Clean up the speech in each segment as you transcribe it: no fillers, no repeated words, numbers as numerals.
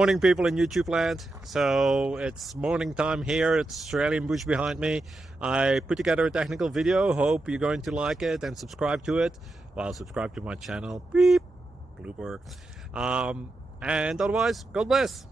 Morning, people in YouTube land. So it's morning time here. It's Australian bush behind me. I put together a technical video. Hope you're going to like it and subscribe to it. Well, subscribe to my channel. Beep, blooper. And otherwise, God bless.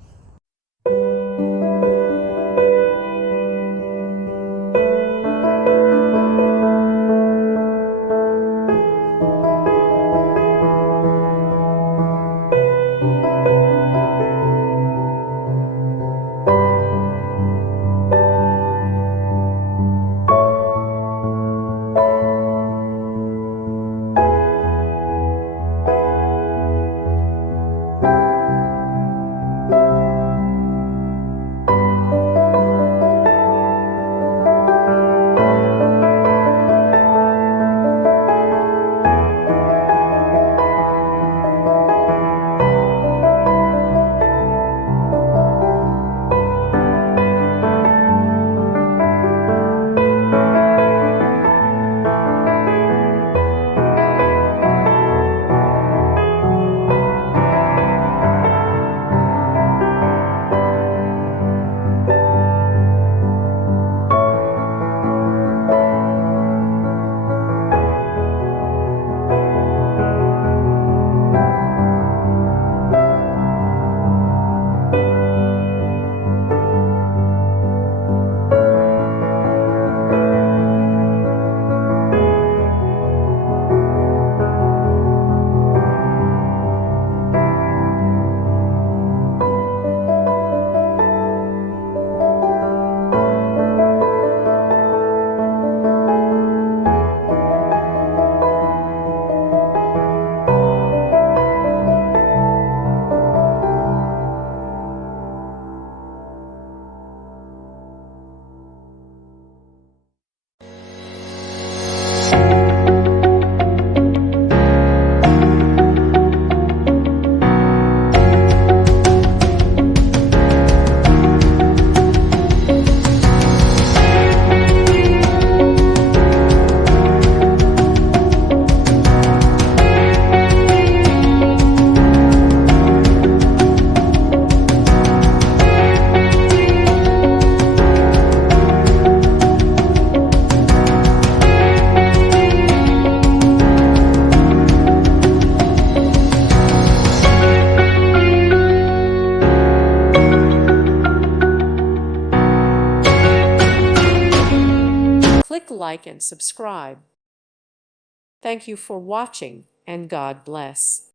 Click like and subscribe. Thank you for watching, and God bless.